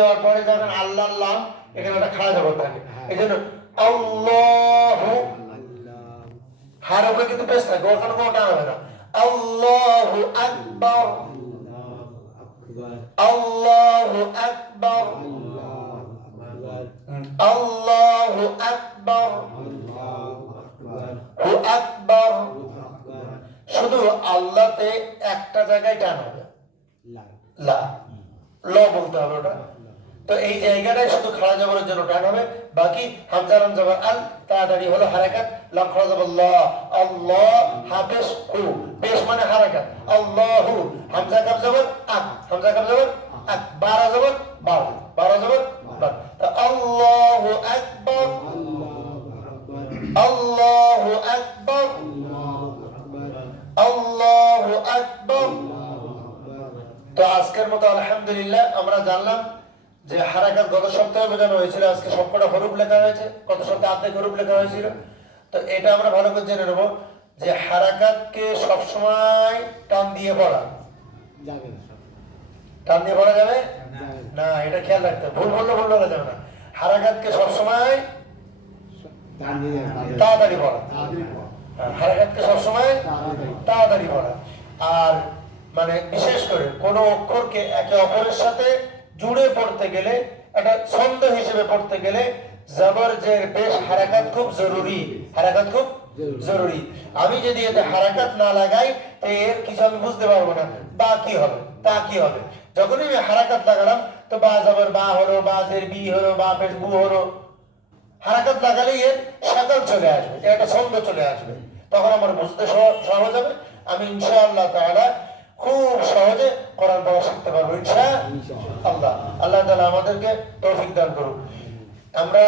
দেওয়ার পরে যখন আল্লাহ আল্লাহ এখানে একটা জবর থাকে। আল্লাহু হার কিন্তু পেশ থাকে, ওখানে কোনো টান হবে না। আল্লাহু আকবার। আল্লাহু আকবার। আল্লাহু আকবার। হু আকবার। শুধু আল্লাহতে একটা জায়গায় টান হবে। লা। ল বলতে হবে ওটা। তো এই জায়গাটায় শুধু খাড়া জবরের জন্য টান হবে, বাকি হামজা লাম জবর আল তাড়াতাড়ি হলো হারাকাত। লাম খাড়া জবর ল, আল্লাহ হাফেজ হু, বেশ মানে হারাকাত। আল্লাহু হামজা কাম জবর আক, হামজা কাম জবর আক, বারা জবর বার বারা জবর আল্লাহু আকবার আল্লাহু আকবার আল্লাহু আকবার। তো আজকের মতো আলহামদুলিল্লাহ, আমরা জানলাম যে হারাকাত গত সপ্তাহে বোঝানো হয়েছিল আজকে সবকটা হরুপ লেখা হয়েছে গত সপ্তাহে অর্ধেক হরুপ লেখা হয়েছিল। তো এটা আমরা ভালো করে জেনে নেব যে হারাকাতকে সবসময় টান দিয়ে পড়া। যাবে টান দিয়ে পড়া যাবে? না। এটা খেয়াল রাখতে। ভুল বললে ভুল বলা যাবে না। হারাকাতকে সবসময় তাড়াতাড়ি। পড়া। হ্যাঁ, হারাকাতকে সবসময় তাড়াতাড়ি পড়া। আর মানে বিশেষ করে কোনো অক্ষরকে একে অপরের সাথে জুড়ে পড়তে গেলে একটা ছন্দ হিসেবে পড়তে গেলে জবর জের বেশ হারাকাত খুব জরুরি। হারাকাত খুব জরুরি। আমি যদি এতে হারাকাত না লাগাই তো এর কিছু আমি বুঝতে পারব না বা কি হবে তা কি হবে। যখনই আমি হারাকাত লাগালাম তো বা জবর বা হলো বা জের বি হলো বা পেশ বু হলো হারাকাত লাগালে এর সাকাল চলে আসবে একটা ছন্দ চলে আসবে। তখন আমার বুঝতে সহজ হবে। আমি ইনশাআল্লাহ তাআলা খুব কোরআন পড়া শিখতে পারব ইনশা আল্লাহ। আল্লাহ তালা আমাদেরকে তৌফিক দান করুন আমরা